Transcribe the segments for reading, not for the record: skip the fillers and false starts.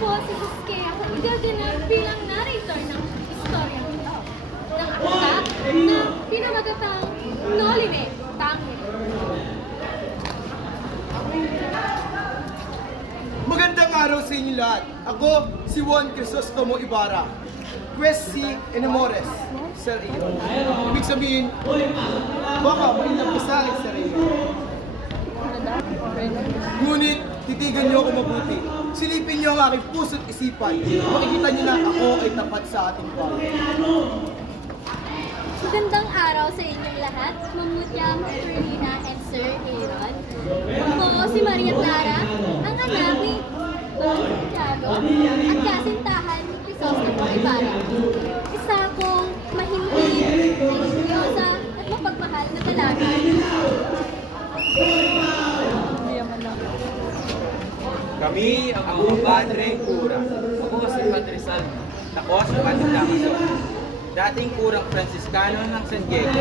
po si Suskea kung idaldinal bilang narrator ng istorya ito. Ng akta na pinamagatang Nolime Tangin. Magandang araw sa inyo lahat. Ako, si Juan Crisostomo Ibarra. Quest C. Enamores, Sir Aaron. Ibig sabihin, baka mainam ka sa akin, Sir Aaron. Ngunit, titigan niyo ako mabuti. Silipin niyo ang aking puso't isipan. Makikita niyo na ako ay tapat sa ating bahay. Magandang araw sa inyong lahat, Mamutya, Ferlina, and Sir Aaron. Ako si Maria Clara, ang anak ni Santiago at kasintahan ni Crisostomo Ibarra. Isa akong mahinhin, religyosa at mapagmahal na dalaga. Kami ang mga Padre Cura. Ako si Padre Salvo. Ako si Padre Damaso. Dating kurang Franciscano ng San Diego.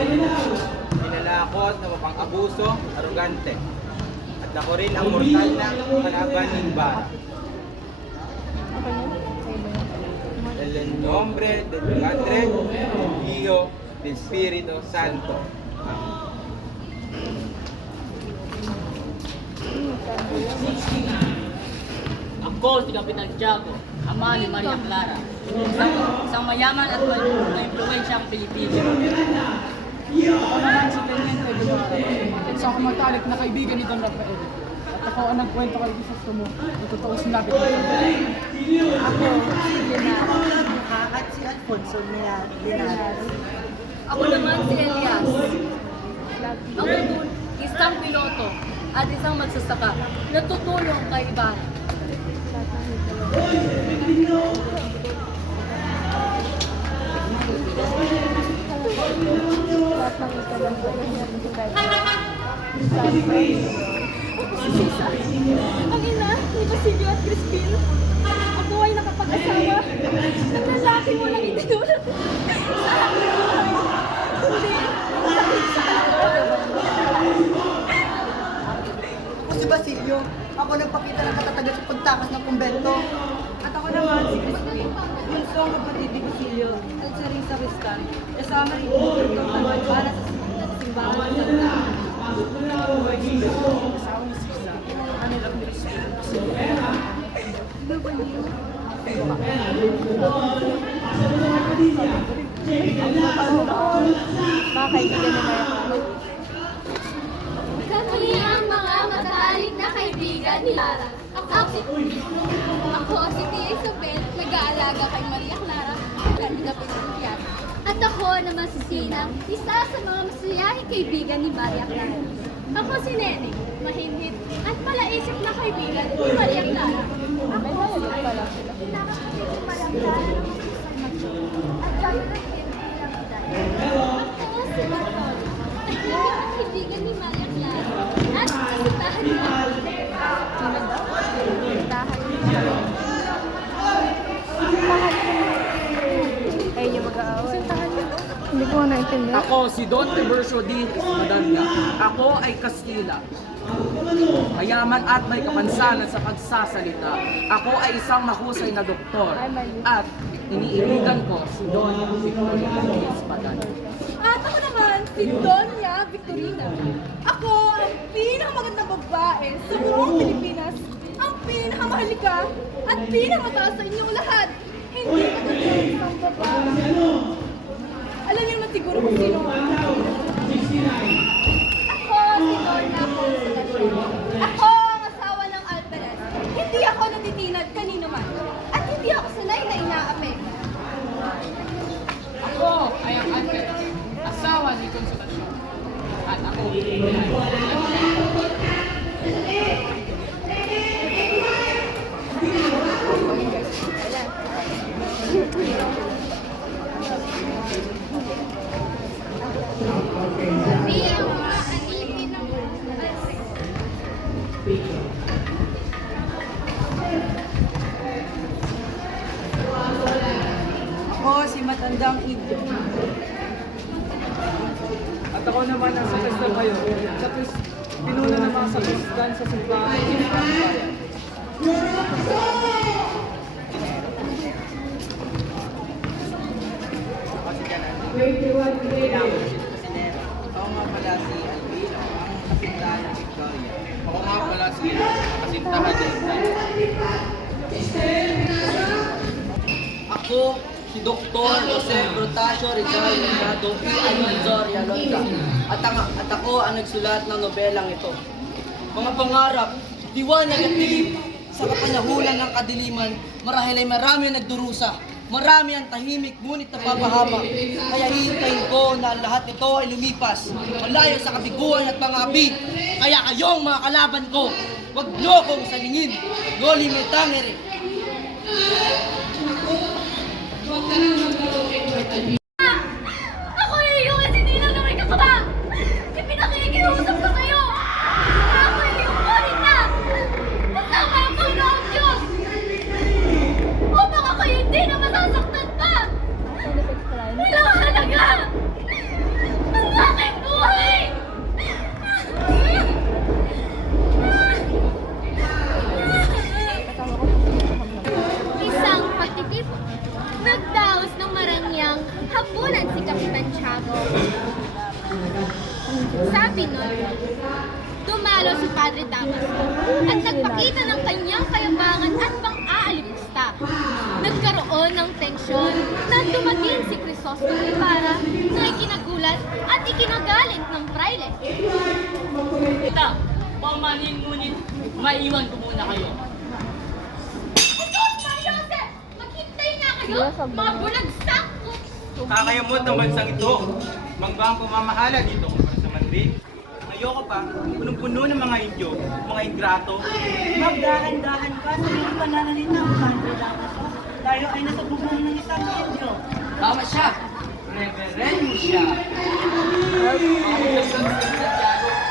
Pinalakot na mapang-abuso, arugante. At ako rin ang mortal na kalaban ni Ibarra. Del nombre del Padre, del Hijo, del Espíritu Santo. Ako si Kapitan Tiago, ama ni Maria Clara, isang mayaman at may impluwensyang Pilipino. Ako naman si Teniente Guevara, isang kamag-anak na kaibigan ni Don Rafael. At ako ang nagkwento kay Crisostomo ng totoo sinabi ko. Ako, si Lenara, at si Alfonso Linares. Ako naman si Elias. Ako isang piloto at isang magsasaka na tutulong kay Ibarra. Ang ina ni Basilio at Crispin. Ako ay nakapag-asawa ng lalaki mo nang itinulad sa aking buhay. Hindi, sakit sa Ako si Basilio. Ako nagpakita ng katatagan sa pagtakas ng kumbento. At ako naman si Crispin, bunso ang kapatid ni Basilio at sa ring sakristan. Kasama rin ito para sa simbahan ng Santa. Kami ang mga matalik na kaibigan ni Lara. Ako si Tia Isabel, nag-aalaga kay Maria Clara, kanina pinagpiat. At ako naman si Sina, isa sa mga masayahing kaibigan ni Maria Clara. Ako si Nene, mahinhit at palaisip na kaibigan ni Maria Clara. Ako si Maria, pinakapatid ni Maria Clara ng isang macho at pagkakit bilang dahil. Ako si Bartol, kaibigan ni Maria Clara at kasitahan niya. Hindi ko naintindihan. Ako si Don Tiburcio D. Madanda. Ako ay Kastila. Mayaman at may kapansanan sa pagsasalita. Ako ay isang mahusay na doktor. At iniibigan ko si Don Victorino Espadana. At ako naman, si Doña Victorina. Ako ang pinakamagandang babae sa buong Pilipinas. Ang pinakamahalika at pinakamataas sa inyong lahat. Hindi ko isang babae. Alam niyo naman siguro kung sino ako. Ako si Lorna Consolacion. Ako ang asawa ng Alvarez. Hindi ako natitinag kanino man. At hindi ako sanay na inaapi. Ako ay ang ate, asawa ni Consolacion. At ako Kami ang mga alipin ng Ako si Matandang Ido. At ako naman ang sakas na kayo. Pinuno ng mga sakristan sa simbahan ng bayan. Ako nga pala si Albino, ang kasintahan ng Victoria. Ako nga pala si kasintahan ng Ako, si Dr. Jose Protasio Rizal Mercado y Almanzor Yalonda. At ako ang nagsulat ng nobelang ito. Mga pangarap, liwanag at dilim. Sa kapanahulan ng kadiliman, marahil ay marami ang nagdurusa. Marami ang tahimik, ngunit napapahama. Kaya hihintayin ko na lahat ito ay lumipas. Malayo sa kabiguan at mga api. Kaya kayong mga kalaban ko, huwag niyo kong salingin. Noli me tangere. Ako iyong kasi hindi lang naman kasama! Ipinakikiusap ko sa'yo! Ako iyong kunin na! Kasama ang Panginoong Diyos! Upang ako hindi na masasaktan pa! Walang halaga! Ang aking buhay! Isang patitip, nagdaos ng marangyang hapunan si Kapitan Tiago. Sabi nun, dumalo si Padre Damaso at nagpakita ng kanyang kayabangan at pang-aalipusta. Nagkaroon ng tensyon nang dumating si Crisostomo Ibarra na ikinagulat at ikinagalit ng fraile. Kita, pamanhin ngunit maiwan ko muna kayo. Jesus Mariose! Maghintay nga kayo! Mga bulagsak! Kakayamot ng bansang ito. Mangba ang pamamahala dito kumpara sa Manbig. Ayoko pa, punong-puno ng mga Indyo, mga ingrato. Magdahan-dahan ka sa iyong pananalita, Padre Damaso. Tayo ay nasa bubong ng isang Indyo. Tama siya. Reverend siya.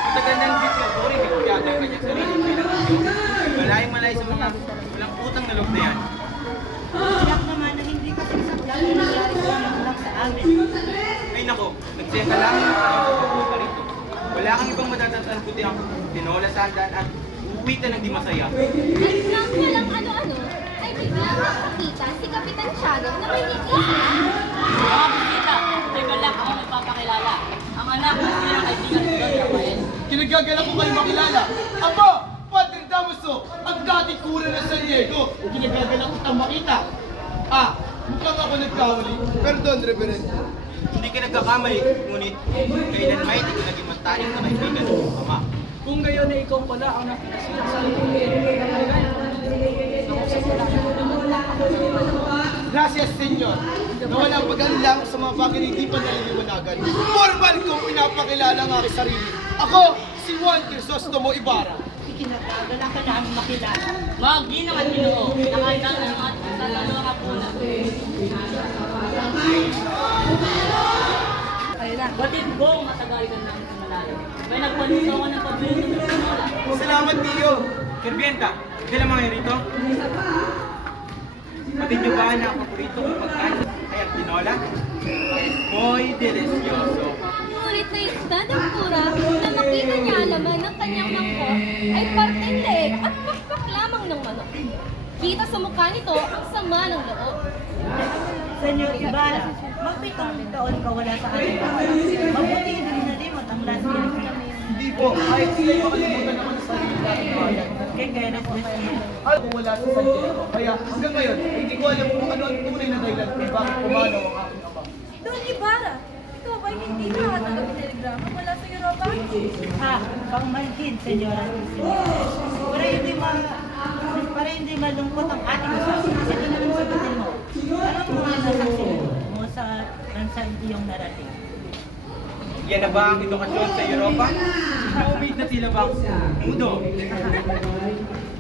Matagal ng diktator, hindi ko tiyatay ang kanyang sarili bilang Indyo. Malay-malay sa mga walang utang na loob na yan. Siyak naman na hindi ka sasakyan na nangyari sa lang sa amin. Ay nako, nagseka lang ang pagkakuha rito. Wala kang ibang matatatang kundi ang tinola sa handaan at uuwi ka ng di masaya. At nang walang ano-ano, ay biglang nakakita si Kapitan Tiago na may ngiti. Mga bisita, teka lang ako magpapakilala. Ang anak ng silang kaibigan ni Don Rafael. Kinagagala ko kayo makilala. Ama! Padre Damaso! Ang dating kura ng San Diego! Kinagagala ko kitang makita. Ah! Mukhang ako nagkamali. Perdon, Reverend. Hindi ka nagkakamali, ngunit kailan may hindi ka naging mataling na kaibigan ng ama. Kung gayon ay ikaw pala ang nakikisulat sa Gracias, Senyor. Na walang pag-alang sa mga bagay na hindi pa naliliwanagan. Formal kong pinapakilala ang aking sarili. Ako, si Juan Crisostomo Ibarra. Ikinagagala ka namin makilala. Mga ginang at ginoo, nakailan ng mga tatalong kapunan. Batid ko matagal ka ng malayo. May nagpanito ako ng pabili ng tinola. Salamat, Tio. Kerbienta, dala mga yan rito. Matid niyo ba na ang paborito kong pagkain ay ang tinola? Es muy delicioso. Ngunit naisda ng kura na makita niya alaman ng kanyang mangkok ay parteng leeg at pakpak lamang ng manok. Kita sa mukha nito ang sama ng loob. Senyor Ibarra, magpitong taon ka wala sa ating bahay. Mabuti hindi nalimot ang last year kami. Hindi po, kahit sila'y makalimutan naman sa sarili natin bayan. Kay Kenneth Westfield. Alam ko wala sa San Diego. Kaya hanggang ngayon, hindi ko alam kung ano ang tunay na dahilan kung bakit pumanaw ang aking ama. Don Ibarra, ikaw ba'y hindi nakatanggap ng telegrama mula sa Europa? Ha, pangmalkin, Senyora Lucia. Para hindi malungkot ang ating usapan. Ito naman sagutin mo. Anong mga nasaksihan mo sa bansang iyong narating? Yan na ba ang edukasyon sa Europa? Inuumid na sila bang mudo?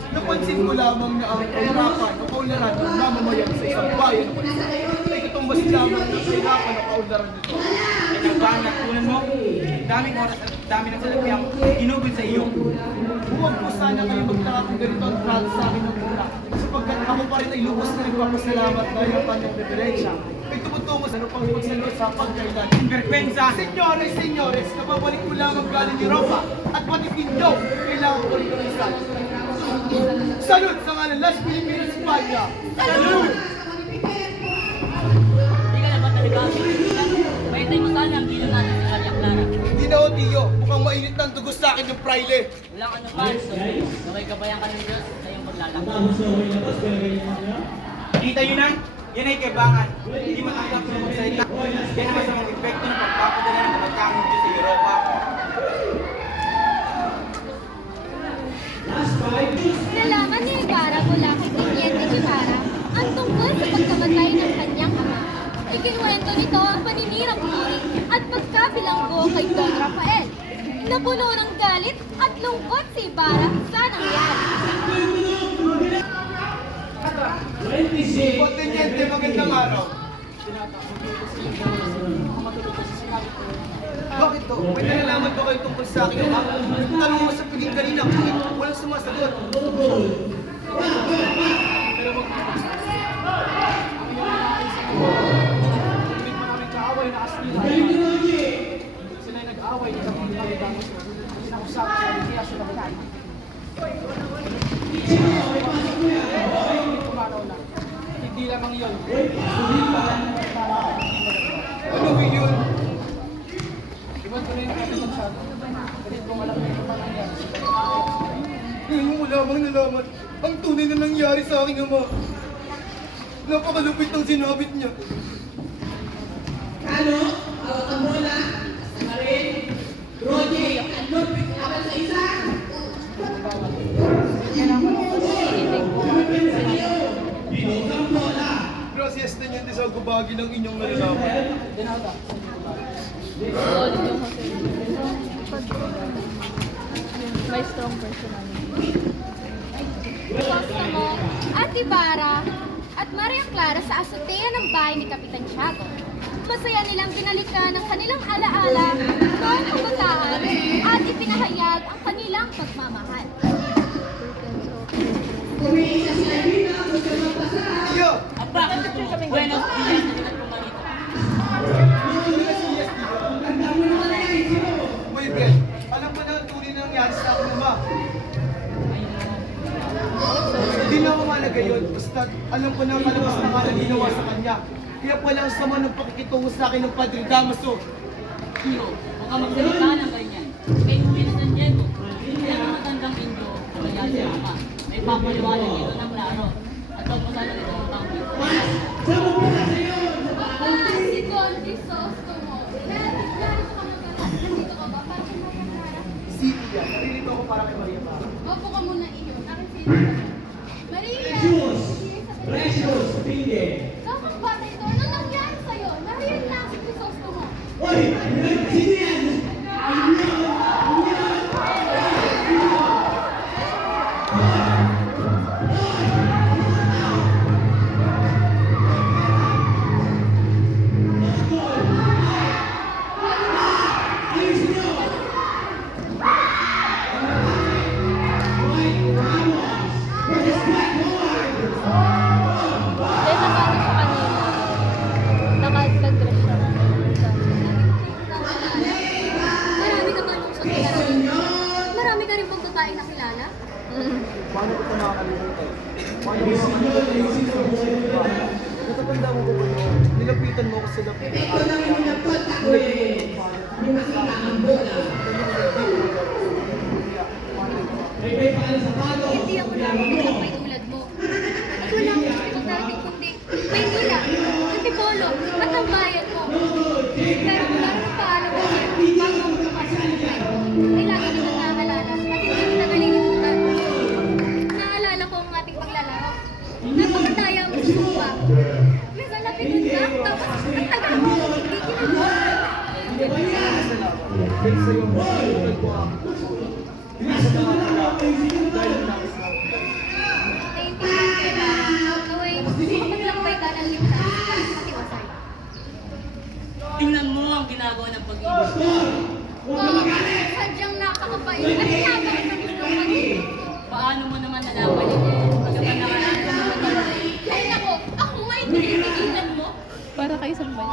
Napansin ko lamang na ang kahirapan o kaunlaran ng mamamayan sa isang bayan o bansa ay katumbas lamang ng kahirapan o kaunlaran nito. Yan ang ba ang natunan mo? Daming oras at dami ng salapiyang inugod sa iyo. Huwag po sana kayo magtaka kung ganito ang trato sa akin ng mula. Sapagkat ako pa rin ay lubos na nagpapasalamat dahil ang kanyang reverensya ay tumutungo sa lupang pagsalo sa pagkailan. Sinvergüenza! Senyores, senyores, napabalik ko lamang galing Europa at pati Indo, kailangan ko rin kamisan. Salud sa ngalan Las Pilipinas, España! Salud! Hindi ka na ba talaga? May tayo mo sana Saan ang ginawa natin si Maria Clara? Hindi na ho, Tiyo. Mukhang mainit ng dugo sa akin ng praile. Walang ano pa, sabay kabayan ka ng Diyos sa iyong paglalakad. Kita yun na? Yan ay kabangan. Hindi matanggap sa magsalita. Yan naman sa mga epekto ng pagpapadala ng kapagkamang Diyos sa Europa. Nalaman ni Ibarra mula kay Teniente Guevara ang tungkol sa pagkamatay ng kanyang ama. Ikinuwento nito ang paninirang puri at pagkabilanggo kay Don Rafael. Napuno ng galit at lungkot si Ibarra sa nangyari. O, Teniente, magandang araw. Bakit to? May nalalaman ba kayo tungkol sa akin, ha? Tanong mo sa piling kanina, walang sumasagot. Sila nag-away ng kapag-alidamos na pinakusap sa Lidia sa Labutan. Hindi lamang yun. Ano ba yun? Iwan ko na yung ating masyado. Kasi kung alam na yung pangyayari sa Ngayon mo lamang nalaman ang tunay na nangyari sa aking ama. Napakalupit ng sinabit niya. Gracias, Teniente, sa gubagi ng inyong nalalaman. May strong personality. Crisostomo at Ibarra at Maria Clara sa azotea ng bahay ni Kapitan Tiago. Masaya nilang binalikan ang kanilang alaala noong kabataan at ipinahayag ang kanilang pagmamahal. Tiyo! Apa, buenos dias, Uy, Ben, alam mo na ang tunay na nangyari sa aking ama. Hindi na ako malaga yun. Basta alam ko na ang kalabas na nga na ginawa sa kanya. Kaya pala ang sama ng pakikitungo sa akin ng Padre Damaso. Tio, huwag ka magsalita ng ganyan. Kay Juan San Diego, kaya ang matandang Indio, kaya si Ama, may papaliwanag ito ng klaro. At huwag mo sana ito ang tanggi. Si Don Crisostomo. Narito ka magkakaroon. Nandito ka ba? Para kay Maria Clara? Si Tia, naririto ako para kay Maria Clara. Opo ka muna iyo. Akin sino ka? Maria! Precious! Kapag bata ito, ano nangyari sa'yo? Nariyan lang si Crisostomo. Dahil napaano sa kanina. Nag-crush siya. Marami ka ba nung sa kilala? Marami ka rin bang babae nakilala? Paano ko ito makakalimutan? Paano ko makakalimutan? Natatanda mo ko ba yun? Nilapitan mo ako sa lapit. Hindi ako nakikita may tulad mo. At wala akong gusto darating kundi Maynila, Antipolo, at ang bayan mo. Pero mula nung paalam mo siya, bago ako pumasok sa buhay, ay lagi kitang naalala at hindi kita nalilimutan. Naalala ko ang ating paglalaro. Napakataya mo sa sumpa. Minsan lapitan ka, tapos ang tagal mo, hindi kinagawa. Dahil sa'yo, tulad ko ang hindi sa mga dahil nais na. Naiintindihan ko ba? Naway, makapaglakbay ka ng ligtas at matiwasay. Tingnan mo ang ginagawa ng pag-ibig. Sadyang napakabait at napakabait ng pag-ibig. Paano mo naman nalaman yun? Pagkaman nakalala mo na Ay nako, ako nga tinitigilan mo. Para kay Sambay.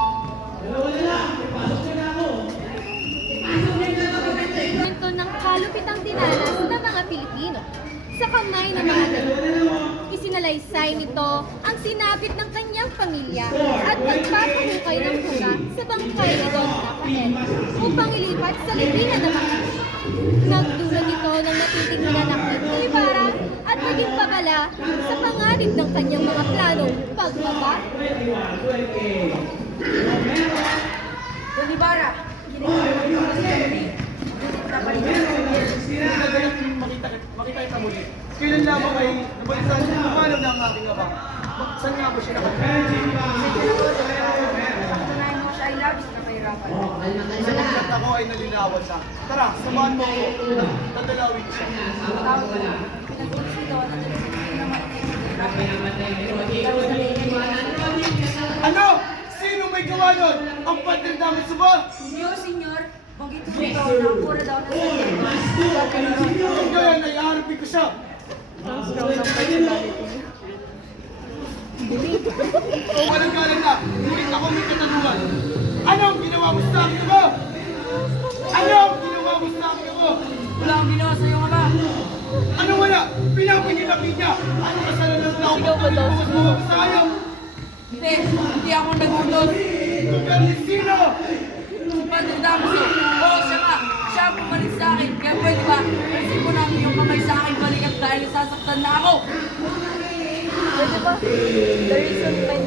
Kwento ng kalupitang dinanas ng mga Pilipino sa kamay ng mga Dalo. isinalaysay nito ang sinapit ng kanyang pamilya at pagpapahukay ng hura sa bangkay ni Don Rafael upang ilipat sa libingan ng mga nagdulot ito ng natitinginan ng Ibarra at maging babala sa panganib ng kanyang mga planong pagbaba. Don Ibarra, Makita kita muli. Kailan lamang ay nabalisan lumalab na ang aking ama. Saan nga ba siya nakatulog? patunayan mo siya ay labis na kahirapan. At ako ay nalilawad sa akin. Tara, samahan mo ako. Tatalawin siya. Tawag ko. Pinag-ulis nito at naman Ano? Sino may gawa nun? Ang patil namin sa ba? Senyor, banggit mo ito na ang pura daw na sa Kung ganyan ay harapin ko siya. Galang-galang na, ngunit ako may katanungan. Anong ginawa mo sa akin mo? Anong ginawa mo sa akin mo? Wala akong ginawa sa iyong ama. Anong wala? Pinapagilapin niya. Ano kasalanan na ako pagtuloy mo sa ayaw? Hindi ako nagutos. Kung ganyan sino? Padre Damaso, oo siya nga. Siya ang pumalit sa akin. Kaya pwede ba, kasi mo namin yung kamay sa akin balikat dahil nasasaktan na ako. Pwede ba? The reason my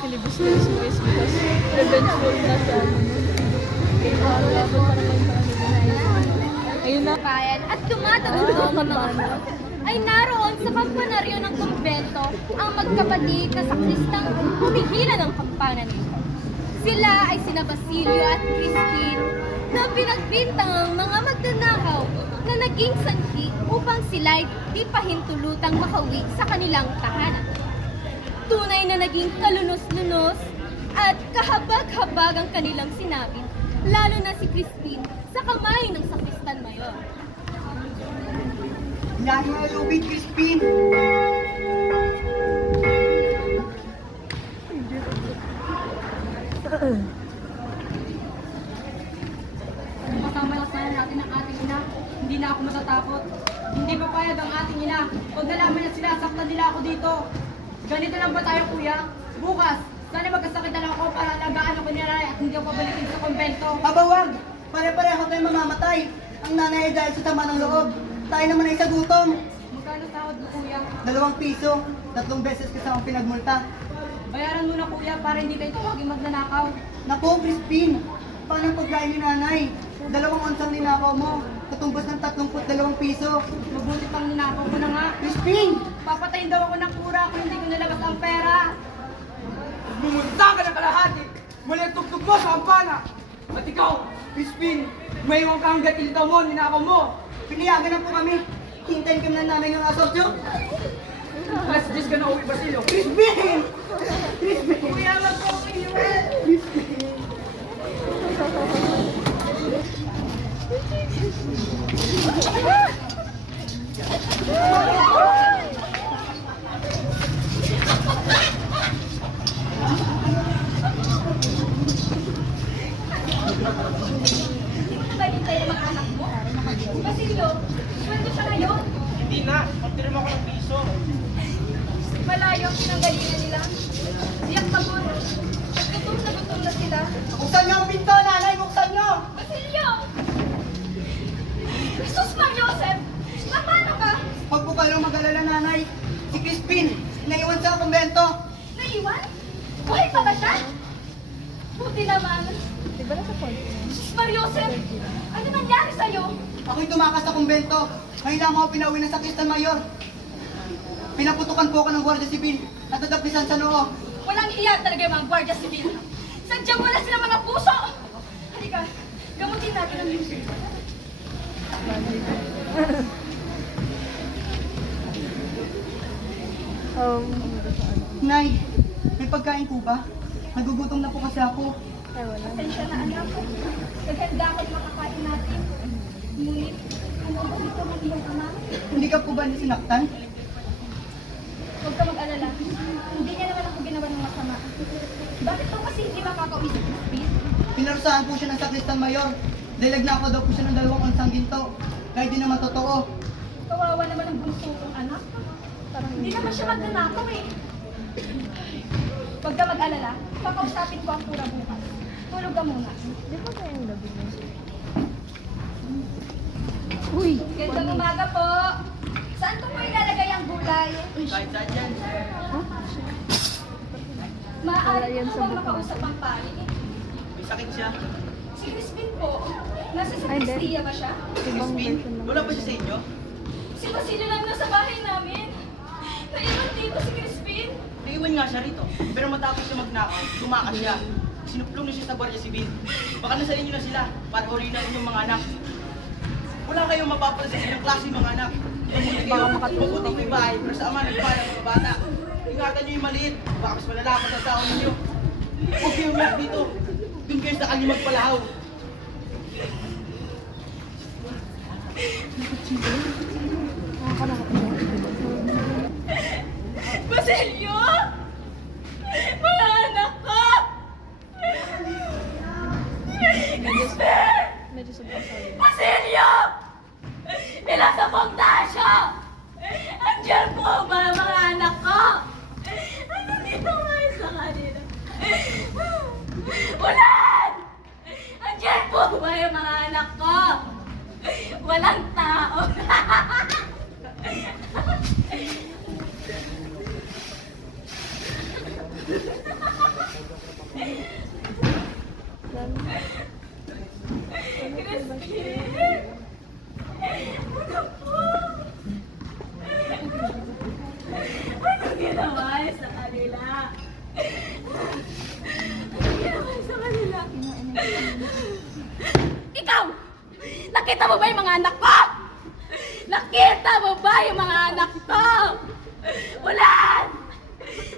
filibusters mo is because revengeful na siya. Ayun na. Bayan at tumatagod ang mga ay naroon sa kampanaryo ng kumbento ang magkapatid na sakristang humihila ng kampana nito. Sila ay sina Basilio at Christine na pinagbintang ang mga magnanakaw na naging sanhi upang sila'y di pahintulutang makawi sa kanilang tahanan. Tunay na naging kalunos-lunos at kahabag-habag ang kanilang sinapit, lalo na si Christine sa kamay ng sakristan mayor. Inahin mo lubid, Crispin. Kasama yung sana natin ng ating ina, hindi na ako matatakot. Hindi papayag ang ating ina. Pag nalaman na sinasaktan nila ako dito. Ganito lang ba tayo, kuya? Bukas, sana magkasakit na lang ako para alagaan ako ni Nanay at hindi ako pabalikin sa kumbento. Abawag! Pare-pareho tayo mamamatay. Ang nanay ay dahil sa sama ng loob. Tayo naman ay sa gutom. Magkano tawad mo, kuya? 2 piso. 3 beses kasama pinagmulta. Bayaran mo na, kuya, para hindi tayo tawagin magnanakaw. Naku, Crispin. Paano ang pagkain ni nanay? 2 onsang ninakaw mo. Katumbas ng 32 piso. Mabuti pang ninakaw ko na nga. Crispin! Papatayin daw ako ng kura kung hindi ko nalabas ang pera. Bumunta ka na kalahati. Mali ang tugtog mo sa kampana. At ikaw, Crispin, may iwan ka hanggat ilitaw mo, ninakaw mo. Piniyagan na po kami. Hintayin kami ng nanay ng asosyo. Alas 10 ka na uwi, Basilio. Crispin! Kuya, mag-okay Balik tayo mga anak mo. Basilio, sweldo siya ngayon. Hindi na. Magtirim ako ng piso. Malayo ang pinanggalingan nila. Siyak pagod. Gutom na sila. Buksan niyo ang pinto, nanay! Buksan niyo! Basilio! Jesus Mar Joseph! Paano ka? Huwag po kayong mag-alala, nanay. Si Crispin, naiwan sa kumbento. Naiwan? Buhay pa ba siya? Buti naman. Diba na sa phone? Jesus Mar Joseph! Ano nangyari sa'yo? Ako'y tumakas sa kumbento. Ngayon lang ako pinauwi ng sakristan mayor. Pinaputukan po ako ng Guardia Civil at natapisan sa noo. Walang hiya talaga yung mga Guardia Civil. Sadyang wala silang mga puso! Halika, gamutin natin ang music. Nay, may pagkain po ba? Nagugutom na po kasi ako. Pasensya na anak ko. Naganda ako yung makakain natin. Ngunit, ano ba dito ang iyong ama? Hindi ka po ba sinaktan? Huwag ka mag-alala. Hindi niya naman ako ginawa ng masama. Bakit po kasi hindi makakauwi si Crispin? Pinarusahan po siya ng sakristan mayor. Dahil nagnakaw daw po siya ng 2 onsang ginto. Kahit di naman totoo. Kawawa naman ang bunso kong anak. Hindi Hindi naman siya magnanakaw eh. Huwag ka mag-alala. Pakausapin ko ang pura bukas. Tulog ka muna. Uy! Gandang umaga po. Saan ko po ilalagay ang gulay? Kahit saan yan. Maaari ko bang makausap ang pari? May sakit siya. Si Crispin po. Nasa sakristiya ba siya? Crispin, wala ba siya sa inyo? Si Basilio lang nasa bahay namin. Naiwan dito si Crispin. Naiwan nga siya rito. Pero matapos siya magnakaw, tumakas siya. Sinuplong niya siya sa Guardia Civil. Baka nasa inyo na sila para huriin na inyong mga anak. Wala kayong mapapansin sa inyong klase mga anak. Mabuti may bahay, pero sa ama nagpala mga bata. Ingatan niyo yung maliit, baka mas malalapat ang tao ninyo. Huwag kayong umiyak dito. Doon kayo sa kanya magpalahaw. Basilio! Mga anak ko! Basilio! Ilasa pong tasyo! Andiyan po ba ang mga anak ko? Ano dito ngayon sa kanila? Ulan! Andiyan po ba yung mga anak ko? Walang tao. Ano ginawa sa kanila? Ano ginawa sa kanila? Ikaw! Nakita mo ba yung mga anak ko? Nakita mo ba yung mga anak ko? Ulan!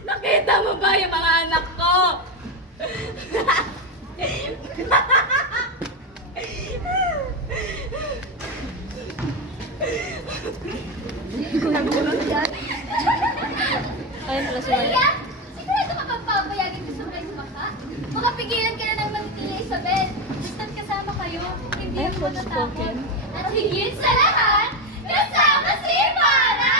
Nakita mo ba yung mga anak ko? Maria, sigurado ka bang papayagan ko sumay sa baka? Makapigilan ka na ng Manila Isabel. Basta't kasama kayo, hindi ako matatakot. At higit sa lahat, kasama si Mara!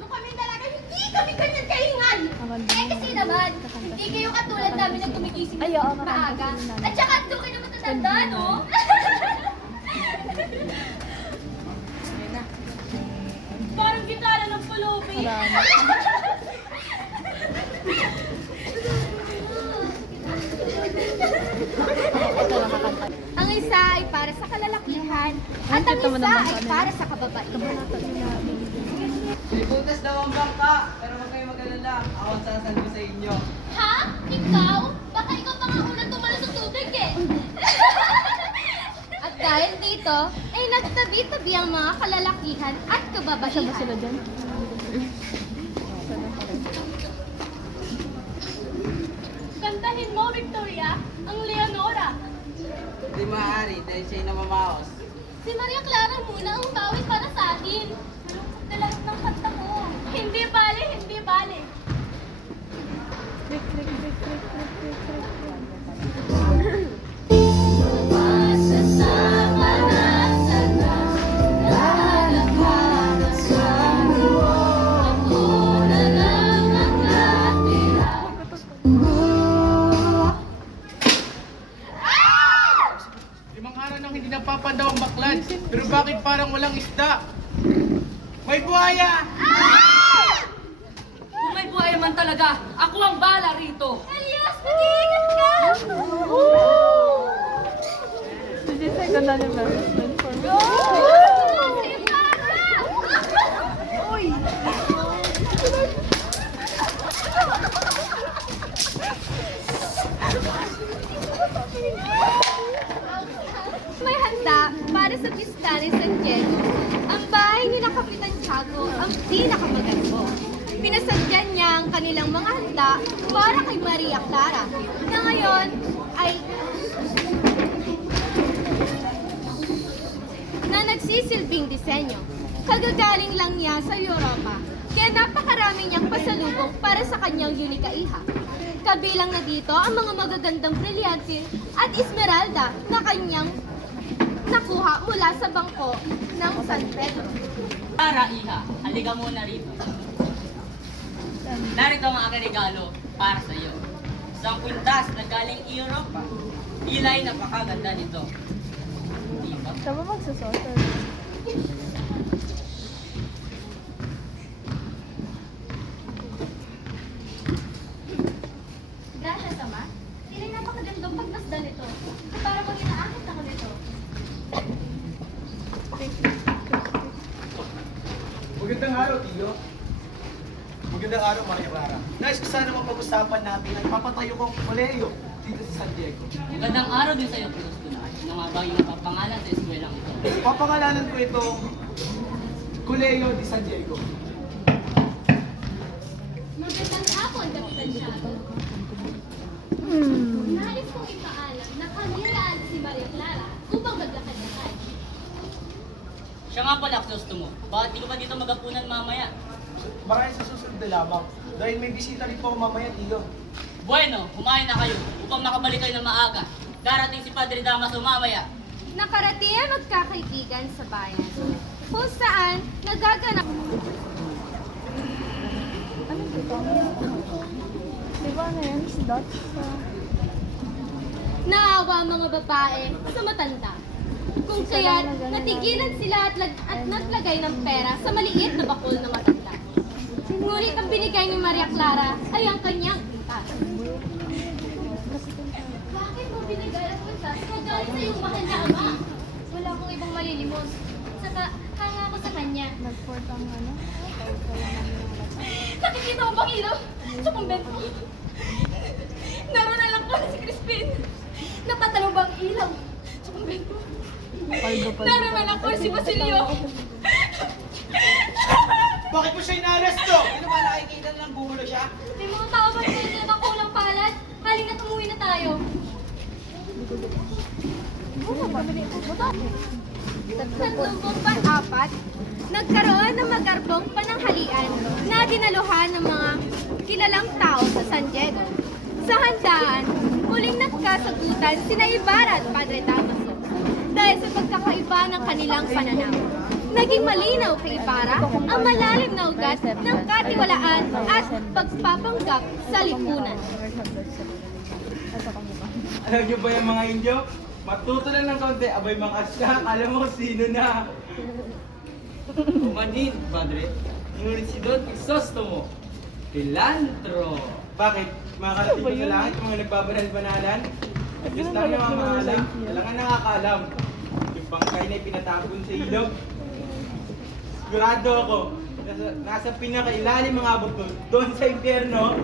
Nung kami talaga, hindi kami ganyan kaingay! Eh kasi naman, hindi kayo katulad namin na gumigising maaga. At saka doon kayo matatanda, no? Parang gitara ng pulubi. Ang isa ay para sa kalalakihan at ang isa ay para sa kababaihan. May butas daw ang bangka, pero huwag kayong mag-alala. Ako ang sasabi sa inyo. Ha? Ikaw? Baka ikaw pa nga unang tumalo sa tubig eh. At dahil dito, ay nagtabi-tabi ang mga kalalakihan at kababaihan. Kantahin mo, Victoria, ang Leonora. Hindi maaari dahil siya'y namamaos. Si Maria Clara muna ang bawit para sa akin. Malungkot na lahat ng kanta mo. Hindi bale, hindi bale. Masasama na sana, lalakad sa mundo. Ako na lang ang natira. Limang araw nang hindi napapandaw ang baklad. Pero bakit parang walang isda? May buhaya! Kung may buhay man talaga, ako ang bala rito. Elias, mag-iingat ka! May handa para sa pista ni San Diego. Ang bahay ni na Kapitan Tiago ang pinakamaganda. Pinasadyan niya ang kanilang mga handa para kay Maria Clara, na ngayon ay na nagsisilbing disenyo. Kagagaling lang niya sa Europa, kaya napakarami niyang pasalubong para sa kanyang unikaiha. Kabilang na dito ang mga magagandang brilyante at esmeralda na kanyang nakuha mula sa bangko ng San Pedro. Tara, Iha, halika muna rito. Narito ang aking regalo para sa iyo. Isang kwintas na galing Europa. Ilay napakaganda nito. Diba? Siya ba magsusota? Gracias, Ama. Ilay napakagandang pagmasdan nito. Para bang inaakit ako nito. Magandang araw, Tio. Magandang araw, Maria Clara. Nais ko sana mapag-usapan natin ang papatayo kong kolehiyo dito sa San Diego. Magandang araw din sa iyo, Cruz Tunay. Ano nga ba yung papangalan sa eskwelang ito? Papangalanan ko itong Colegio de San Diego. Magandang hapon, Kapitan Shadow. Nais kong ipaalam na kami naalis si Maria Clara upang maglakad-lakad. Siya nga pala, Crisostomo. Bakit di ko ba dito magapunan mamaya? Maraming sa susunod na lamang. Dahil may bisita rin po ako mamaya, Tio. Bueno, kumain na kayo upang makabalik kayo ng maaga. Darating si Padre Damaso mamaya. Nakarating ang magkakaibigan sa bayan, kung saan nagaganap. Ano dito? Di ba ano yan? Si Dot? Naawa ang mga babae sa matanda. Kung kaya't natigilan sila at naglagay ng pera sa maliit na bakul na matanda. Ngunit ang binigay ni Maria Clara ay ang kanyang pintas. Bakit mo binigay ang pintas kung galing sa iyong mahal na ama? Wala akong ibang malilimos. Saka hanga ako sa kanya. Nag-port ang ano? Nakikita mo bang ilaw sa kumbento? Naroon na lang po si Crispin. Napatalo bang ilaw sa kumbento? Naroon na lang po si Basilio. Bakit mo siya inaresto? Ano ba nakikita nilang bumulo siya? May mga tao ba sila ng kulang palad? Halina't umuwi na tayo. Sa pang-apat, nagkaroon ng magarbong pananghalian na dinaluhan ng mga kilalang tao sa San Diego. Sa handaan, muling nagkasagutan sina Ibarra at Padre Damaso dahil sa pagkakaiba ng kanilang pananaw. Naging malinaw kay Ibarra ang malalim na ugat ng katiwalaan at pagpapanggap sa lipunan. Alam niyo ba yung mga Indio? Matuto lang ng kaunti, abay mga asyak, alam mo kung sino na. Umanin, Padre. Ngunit si Don Crisostomo, Pilantro. Bakit? Mga karating ko sa langit, mga nagbabanal-banalan? Diyos lang yung mamaalam, wala nga nakakaalam. Yung bangkay na ipinatapon sa ilog. Sigurado ako, nasa pinakailalim mga abot ko, doon sa impyerno.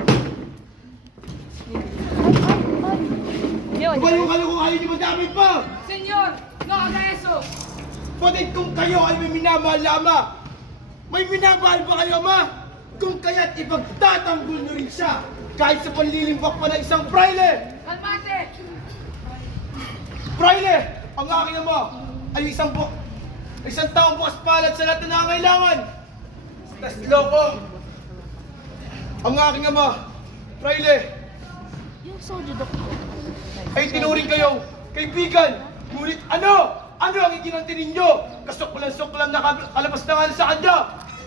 Ba yung kalukong ayaw niyo madamit pa? Senyor, no haga eso! Patid kung kayo ay may minamahal na ama. May minamahal ba kayo, ama? Kung kaya't ipagtatanggol niyo rin siya kahit sa panlilimbak pa ng isang praile. Kalmate! Praile, ang aking ama ay isang taong bukas palad sa lahat na nangangailangan. Tas loko. Ang aking ama, Praile, ay tinuring kayong kaibigan. Ngunit ano? Ano ang iginanti ninyo? Kasuklan-suklan na kalabas na nga sa kanya.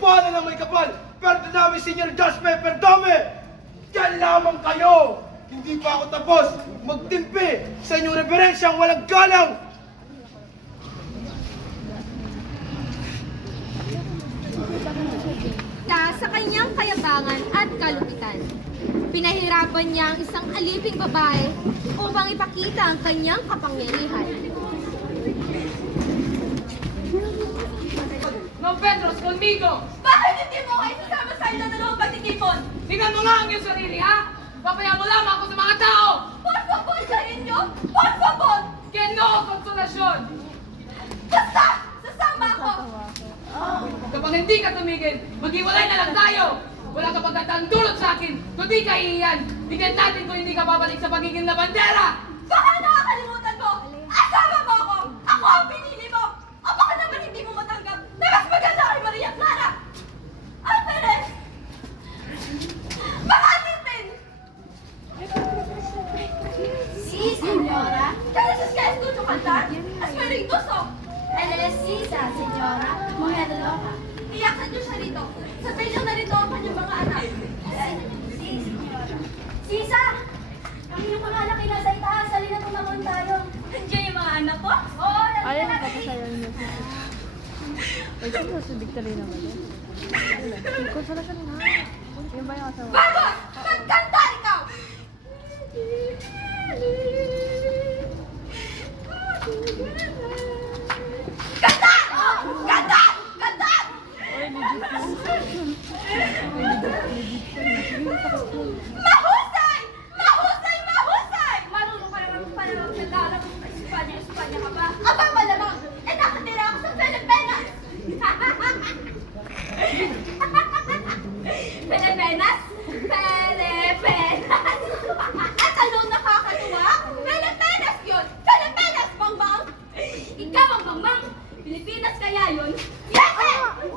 Paano na may kapal? Perdoname, Senyor Jasper, perdome! Yan lamang kayo! Hindi pa ako tapos magtimpi sa inyong referensyang walang galang! Sa kanyang kayabangan at kalupitan. Pinahirapan niya ang isang aliping babae upang ipakita ang kanyang kapangyarihan. No Pedros, conmigo! Bakit hindi mo kayo sasama sa ilang dalawang pagtitipon? Tingnan mo nga ang iyong sarili, ha? Papaya mo lamang ako sa mga tao! Por favor sa inyo! Por favor! Que no, konsolasyon! Basta! Sasama ako! Kapag hindi ka tumigil, maghiwalay na lang tayo! Wala ka pagkatang dulot sa akin, kundi kahihiyan! Tignan natin kung hindi ka babalik sa pagiging labandera! Baka nakakalimutan mo! Asama mo ako! Ako ang pinili mo! O baka naman hindi mo matanggap na mas maganda kay Maria Clara! Alperes! Makatipin! Si Senyora, Kaya sa escucho cantar, espero induso! él es Sisa, Senyora, mujer loca. Y narito. Sa tayo narito ang kanyang mga anak. Sisa! Ang iyong mga anak ay nasa itaas. Halina tumamon tayo. Nandiyan yung mga anak ko? Oo, nandiyan na. Bagot! Magkanta ikaw! Kanta! Kanta! Kanta! Mahusay! Mahusay! Mahusay! Marunong ka naman panawag sa dalam. Espanya ka ba? Aba, malamang! Eh, nakatira ako sa Pilipinas! Pilipinas? Pilipinas! At ano nakakatuwa? Pilipinas yun! Pilipinas, Bangmang! Ikaw ang Bangmang! Pilipinas kaya yun? Yes!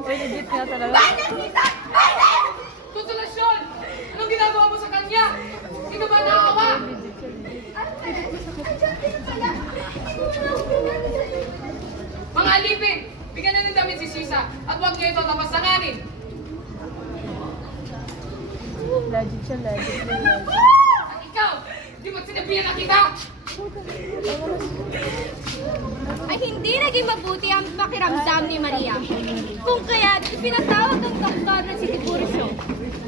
Uy, legit nga talaga. Bakit, Sisa? Bakit? Konsolasyon! Anong ginagawa mo sa kanya? Hindi ka ba naawa? Andiyan din pala. Hindi mo na ako pinansin. Mga alipin, bigyan na ng damit si Sisa at huwag niyo ito tapasanganin. Legit siya, legit. At ikaw, di mo sinabihan na kita? Ay hindi naging mabuti ang pakiramdam ni Maria. Kung kaya't ipinatawag ng doktor na si Tiburcio.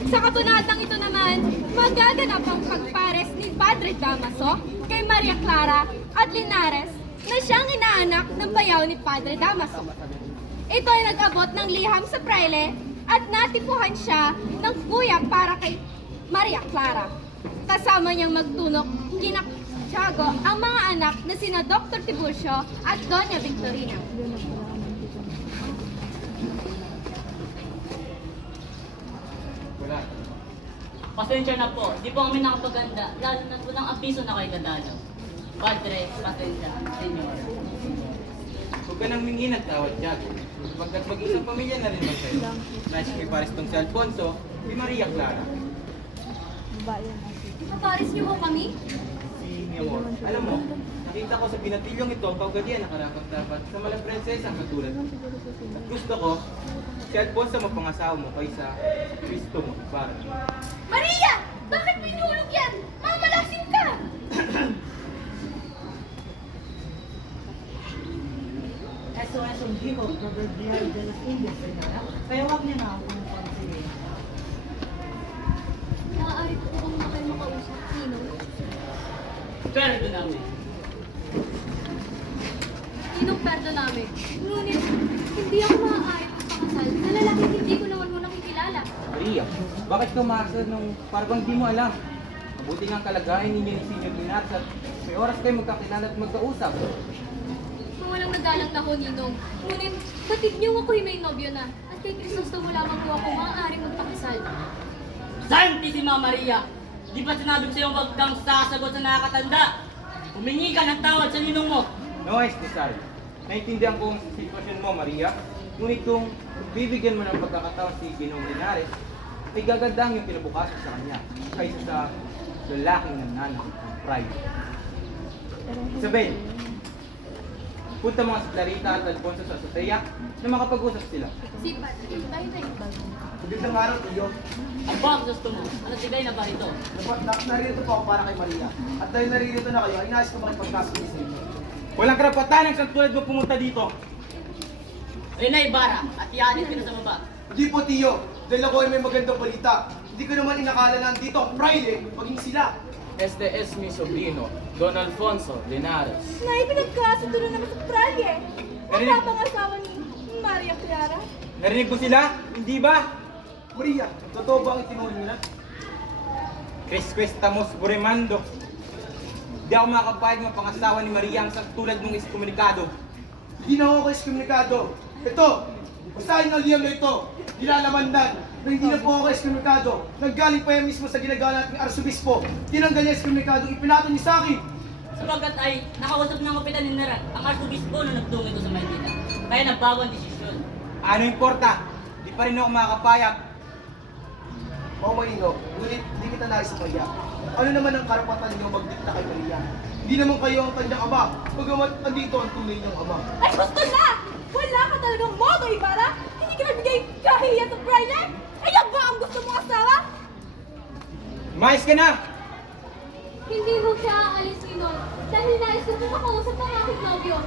Sa kabunatang ito naman, magaganap ang pagpares ni Padre Damaso kay Maria Clara at Linares na siyang inaanak ng bayaw ni Padre Damaso. Ito ay nag-abot ng liham sa praile at natipuhan siya ng kuya para kay Maria Clara. Kasama niyang magtunok kina Tiago ang mga anak na sina Dr. Tiburcio at Doña Victorina. Wala. Pasensya na po, di po kami nakapaganda, lalo na po ng abiso na kay Dadalo. Padre, pasensya, senyor. Huwag ka nang mingi ng tawad, Tiago. Pagkat mag-isang pamilya na rin ba sa'yo? Nais may pares tong si Alfonso, si Maria Clara. Ipapares niyo ho kami? Si Miamor. Alam mo, nakita ko sa binatilyong ito ang kaugalian na karapat-dapat sa malang prinsesa katulad mo. At gusto ko, si Alfonso mapangasawa mo kaysa si Cristo mo, Ibarra. Maria! Bakit mo inulog yan? Mamalasin ka! SOS ang Vivo, Proverbial de las Indias, senyora. Kaya huwag niyo na akong pansinin. Nakaaari po bang kayo makausap, Ninong? Pero namin. Ninong, perdo namin. Ngunit, hindi ako maaari magpakasal sa lalaking hindi ko naman muna kilala. Maria, bakit ka umakasal nung parang di mo alam? Mabuti nga ang kalagayan ninyo ni Senior Linat at may oras kayo magkakilala at magkausap. Kung walang nagalang na ho, Ninong. Ngunit, batid niyo ako'y may nobyo na. At kay Crisostomo lamang po ako maaari magpakasal. Santissima Maria! Di ba sinabi ko sa'yo huwag kang sasagot sa nakakatanda? Humingi ka ng tawad sa ninong mo! No, Estisal. Naintindihan ko ang sitwasyon mo, Maria. Ngunit kung bibigyan mo ng pagkakataon si Ginoong Linares, ay gagandang yung kinabukasan sa kanya kaysa sa lalaking nananakit ng pride. Isabel, punta mga si Clarita at Alfonso sa azotea na makapag-usap sila. Si Padre, tayo na ito. Magandang araw, Tiyo. Ang bang gusto mo? Ano sigay na ba ito? Naririto po ako para kay Maria. At dahil naririto na kayo, ay nais ko makipagkasundo sa inyo. Walang karapatan ang isang tulad mo pumunta dito. Rina Ibarra at ianit kita sa baba. Hindi po, Tiyo. Dahil ako ay may magandang balita. Hindi ko naman inakala na andito ang Friday, maging sila. Este es mi sobrino, Don Alfonso Linares. Na ipinagkasundo na naman sa Prague. Narinig- Ang habang asawa ni Maria Clara. Narinig mo sila? Hindi ba? Maria, totoo ba ang itinuring nila? Estamos Buremando. Di ako makakapayag ng pangasawa ni Maria ang isang tulad mong iskomunikado. Hindi na ako ekskomunikado. Ito, basahin ang liyam na ito. Nilalamandan na hindi na po ako ekskomunikado. Nanggaling pa yan mismo sa ginagawa nating arsobispo. Tinanggal niya ekskomunikado, ipinato niya sa akin. Sabagat ay nakausap ng kapitan ni Nera, ang arsobispo na nagtungo ito sa Maynila. Kaya nagbago ang desisyon. Ano importa? Di pa rin ako makakapayag. O Marino, ngunit hindi kita nais sa Maria. Ano naman ang karapatan niyo magdikta kay Maria? Hindi naman kayo ang kanyang ama, bagamat andito ang tunay niyang ama. Ay, gusto na! Wala ka talagang modo, Ibarra! Hindi ka nagbigay kahit nahihiya sa Friday? Ayan ba ang gusto mong asawa? Mais ka na! Hindi ho siya aalis ngayon dahil nais ko po makausap ang aking nobyo.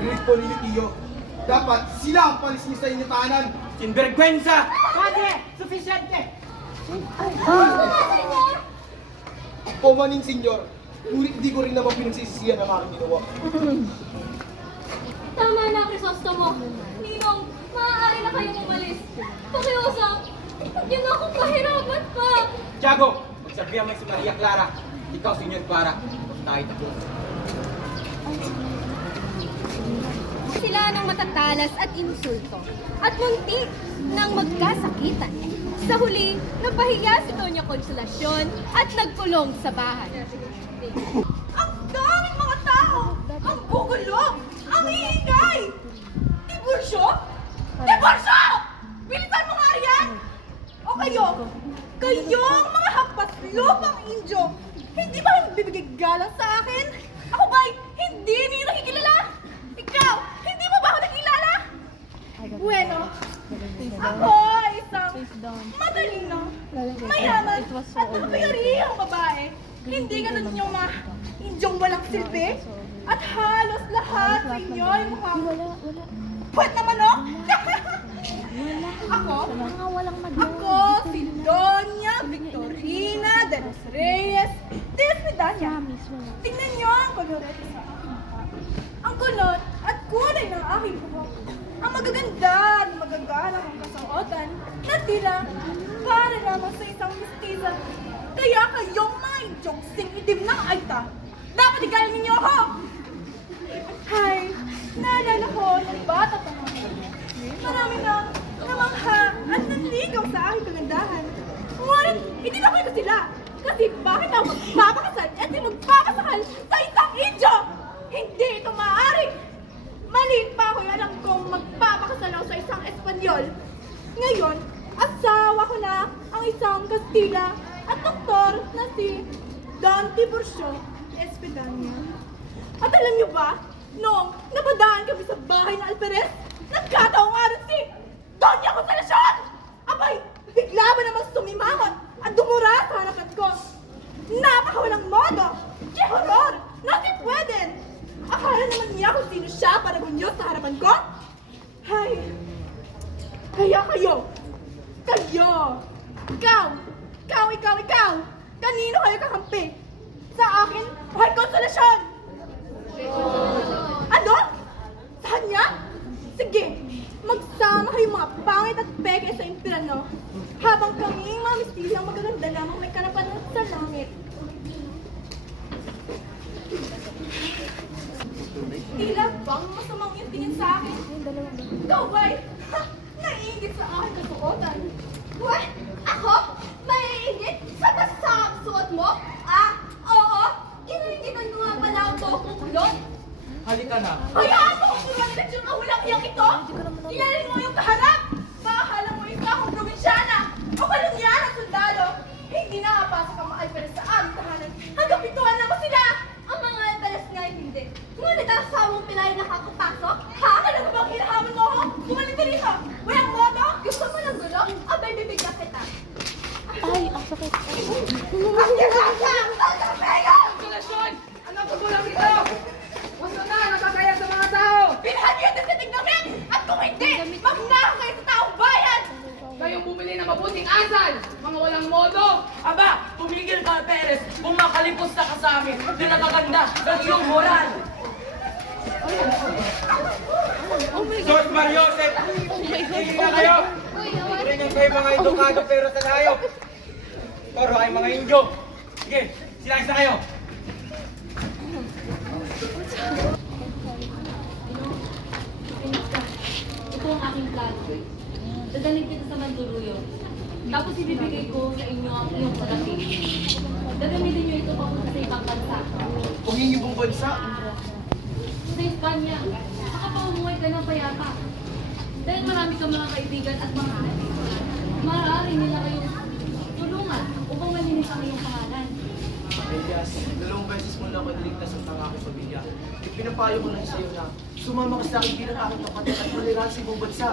Rinig po ni Tio. Dapat sila ang palis niyo sa inyong tahanan. Sinvergüenza! Padre, sufisyente! Gusto na, senyor! O maning senyor, ngunit hindi ko rin naman pinagsisisihan ang aking ginawa. Tama na, Crisostomo. Ninong, maaari na kayong umalis. Pakiusap, huwag niyo na akong pahirapan pa. Tiago, magsabihan mo si Maria Clara. Ikaw, Senyor Clara. Tayo tayo. Sila ng matatalas at insulto at muntik nang magkasakitan. Sa huli, napahiya si Doña Consolacion at nagkulong sa bahay. Ang daming mga tao! Ang gugulo! Ang iingay! Tiburcio? Tiburcio! Bilisan mo nga riyan! O kayo? Kayong mga hampas lupang Indyo, hindi ba bibigay galang sa akin? Ako ba'y hindi niyo nakikilala? Ikaw, hindi mo ba ako nakilala? Bueno, ako ay isang matalino, mayaman, at mapagariang babae. Hindi ganun yung mga Indyong walang silbi. At halos lahat sa inyo ay mukha ko. Puwet naman, oh! Ako si Doña Victorina de los Reyes de Espidanya. Tingnan niyo ang kolorete sa aking mukha. Ang kulot at kulay ng aking buhok. Ang magaganda at magagana kong kasuotan na tira para naman sa isang mestiza. Kaya kayong mga Indyong sing-itim ng Aita, dapat igaling ninyo ako! Hay, naalala ko nung bata pa naman. Marami na namangha at nanligaw sa aking kagandahan. Ngunit, hindi na ko sila. Kasi bakit ako magpapakasal at di magpapasakal sa isang Indyo? Hindi ito maaari. Maliit pa ako, alam kong magpapakasal ako sa isang Espanyol. Ngayon, asawa ko na ang isang Kastila at doktor na si Don Tiburcio Espidanya. At alam niyo ba, noong napadaan kami sa bahay ng Alperes, nagkataong araw si Doña Consolacion! Abay, bigla ba namang sumimangot at dumura sa harapan ko? Napakawalang modo! Que horror! Not it pweden! Akala naman niya kung sino siya para gunyos sa harapan ko? Hay, kaya kayo! Ikaw! Kanino kayo kakampi? Sa akin, buhay Consolacion! Ano? Sa kanya? Sige, magsama kayong mga pangit at peke sa impyerno habang kaming mga mistilang magaganda lamang may karapanan sa langit. Tila bang masamang yung tingin sa akin? Ikaw ba'y naiingit sa aking kasuotan? What? Ako? Maiingit? Sa basa ang suot mo? Oo. Iniingitan ko nga pala ang buhok ng kulot. Halika na. Hayaan mo kung sumalit yung kahulang iyang ito! Ilalin mo yung kaharap! Baka akala mo isa akong probinsyana o kalungyan at sundalo! Hindi nakapasok ang mga alperes sa aming tahanan hanggang pintuan lang sila! Ang mga alperes nga ay hindi. Ngunit ang asawang pilay nakakapasok? Ha? Alam mo bang hinahamon mo ako? Bumalik ka rito! Walang moto! Gusto mo ng gulo? Abay, bibigyan kita! Ay, ang sakit. Ang yakasang! Ang Consolacion! Anong kagulang ito? Gusto na, nakakaya sa mga tao! Bilhan niyo ito sa tignamin! At kung hindi, magnakaw kayo sa taong bayan! Kayong bumili ng mabuting asal! Mga walang modo! Aba, tumigil ka, Perez, kung makalipos na ka sa amin, di nakaganda ng iyong moral. Sos Mariosep! Hindi na kayo! Tingnan kayo mga edukado pero sa layo. Toro ay mga Indyo. Sige, silayas na kayo. Ito ang aking plano. Dadalhin kita sa Mandaluyong. Tapos ibibigay ko sa inyo ang iyong pagdating. Gagamitin niyo ito papunta sa ibang bansa. Kung hindi ibang bansa, Sa Espanya, makapamumuhay ka ng payapa. Dahil marami kang mga kaibigan at mga anak. Maaari nila kayong tulungan upang malinis ang iyong pangalan. Elias, 2 beses mo na ako niligtas ang aking pamilya. Ipinapayo ko na sa'yo na sumama ka sa akin bilang aking kapatid at malirahan sa ibang bansa.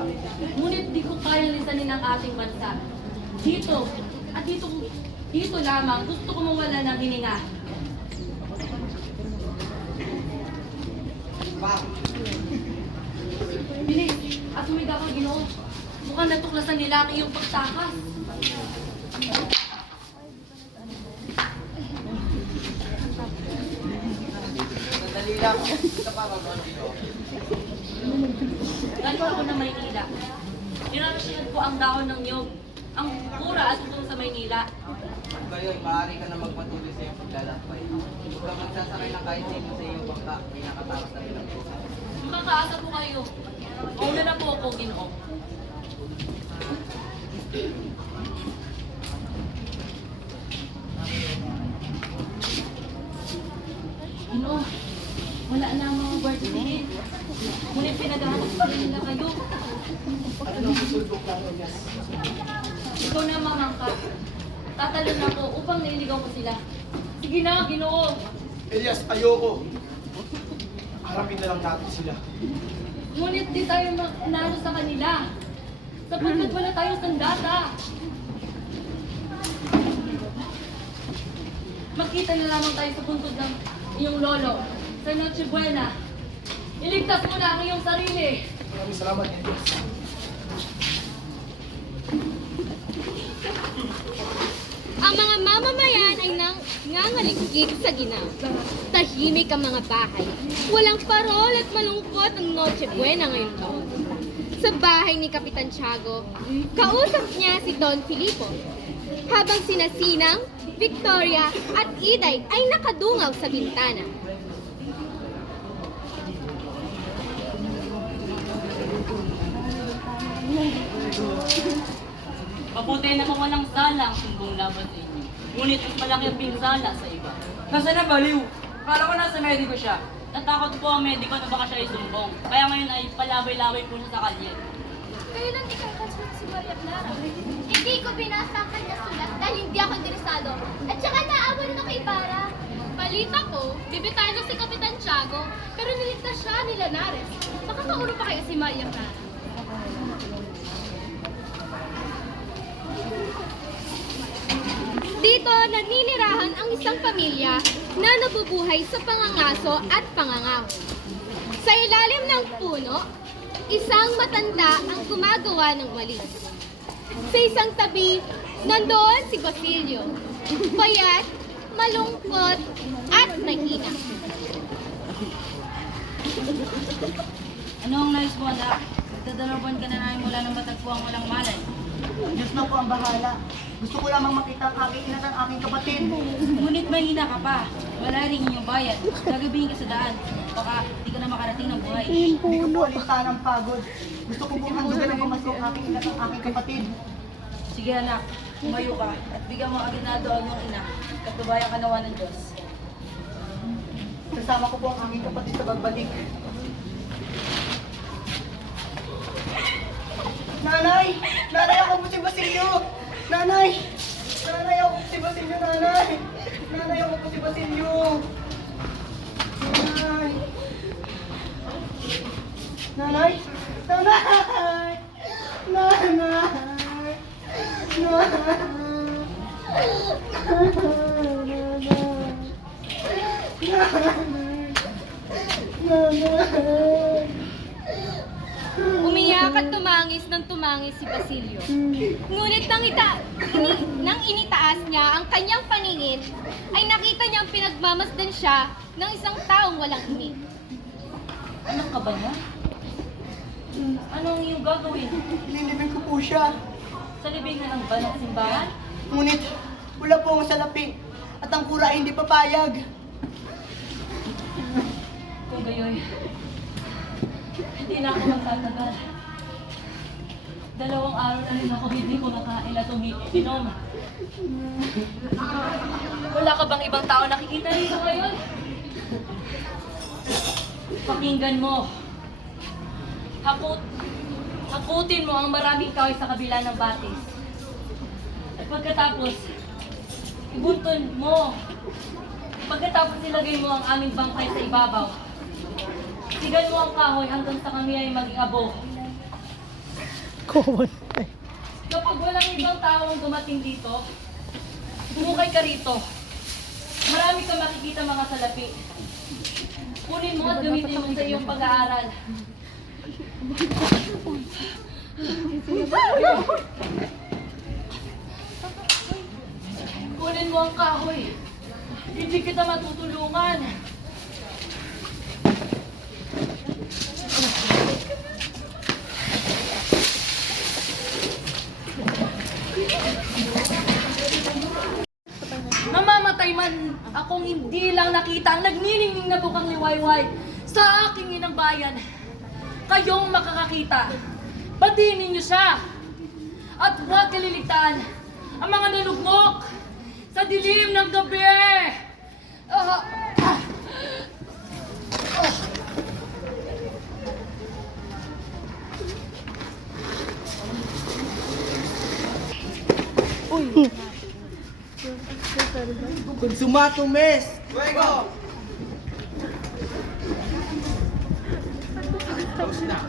Ngunit di ko kaya lisanin ang ating bansa. Dito, at dito lamang, gusto ko mawala ng hininga. Bilis, at humiga ka, Ginoo. Mukhang natuklasan nila ang iyong pagtakas. Sandali lang. Ito pa ba dito? Galing ako ng Maynila. Dinarasyan ko ang dahon ng niyog, ang pura at tutong sa Maynila. Ngayon, maaari ka na magpatuloy sa iyong paglalakbay. Huwag ka magsasakay ng kahit sino sa iyong bangka, may nakatakas na bilang puso. Makakaasa po kayo. Mauna na po ako, Ginoo. Ginoo, wala na ang mga guard din. Ngunit pinaghahanap pa rin nila kayo. Anong susulbok lang, Elias? Ikaw na mamangka. Tatalon ako upang nililigaw ko sila. Sige na, Ginoo. Elias, ayoko. Harapin na lang natin sila. Ngunit di tayo manalo sa kanila. Sapagkat wala tayong sandata. Makita na lamang tayo sa buntod ng iyong lolo. Sa Noche Buena. Iligtas mo na ang iyong sarili. Maraming salamat, Elias. Ang mga mamamayan ay nangangaligig sa ginang. Tahimik ang mga bahay. Walang parol at malungkot ang Noche Buena ngayong taon. Sa bahay ni Kapitan Tiago, kausap niya si Don Filipo. Habang sina Sinang, Victoria at Iday ay nakadungaw sa bintana. Mabuti na kung walang sala ang sumbong laban sa inyo. Ngunit mas malaki ang pinsala sa iba. Nasaan na baliw? Kala ko nasa mediko siya. Natakot po ang mediko na baka siya ay sumbong. Kaya ngayon ay palaway-laway po siya sa kalye. Kailan ikakasulat si Maria Clara? Hindi ko binasa ang kanya sulat dahil hindi ako interesado. At saka naawa rin ako kay Ibarra. Balita ko, bibitayin na si Kapitan Tiago, pero niligtas siya ni Linares. Makakaulo pa kaya si Maria Clara? Dito, naninirahan ang isang pamilya na nabubuhay sa pangangaso at pangangaw. Sa ilalim ng puno, isang matanda ang gumagawa ng walis. Sa isang tabi, nandoon si Basilio, payat, malungkot, at mahina. Ano ang nais mo, anak? Nagdadalawan ka na namin mula ng matagpuang walang malay. Diyos na po ang bahala. Gusto ko lamang makita ang aking ina at ang aking kapatid. Ngunit mahina ka pa. Wala rin inyong bayan. Gagabihin ka sa daan. Baka di ka na makarating ng buhay. Hindi ko po alistahan ang pagod. Gusto ko pong handugan ang pamasko ang aking ina at ang aking kapatid. Sige anak, umayo ka at bigyan mo aginado ang iyong ina. Katubayan ka nawa ng Diyos. Kasama ko po ang aking kapatid sa pagbalik. Nanay! Nanay, ako po si Basilio! Nanay! Nanay, ako po si Basilio, nanay! Nanay, ako po si Basilio! Nanay! Nanay! Nanay! Nanay! Nanay! Umiyak at tumangis ng tumangis si Basilio. Ngunit nang initaas niya ang kanyang paningin, ay nakita niyang pinagmamasdan siya ng isang taong walang imi. Anak ka ba niya? Ano ang iyong gagawin? Lilibing ko po siya. Sa libingan ng banang simbahan? Ngunit wala po ang salapi at ang kura ay hindi papayag. Kung gayoy, hindi na ako magtatagal. 2 araw na rin ako hindi ko nakain at umiinom. Wala ka bang ibang tao nakikita rito ngayon? Pakinggan mo. Hakutin mo ang maraming kahoy sa kabila ng batis. At pagkatapos, ibuntun mo Pagkatapos ilagay mo ang aming bangkay sa ibabaw, sigan mo ang kahoy hanggang sa kami ay maging abo. Kapag walang ibang tao ang dumating dito, bumukay ka rito. Marami kang makikita mga salapi. Kunin mo at gamitin mo sa iyong pag-aaral. Kunin mo ang kahoy. Hindi kita matutulungan. Mamamatay man akong hindi lang nakita ang nagniningning na bukang liwayway sa aking inang bayan. Kayong makakakita. Batiin ninyo siya. At huwag kaliligtaan ang mga nalugmok sa dilim ng gabi. Consumato mes! Luego! Tapos na.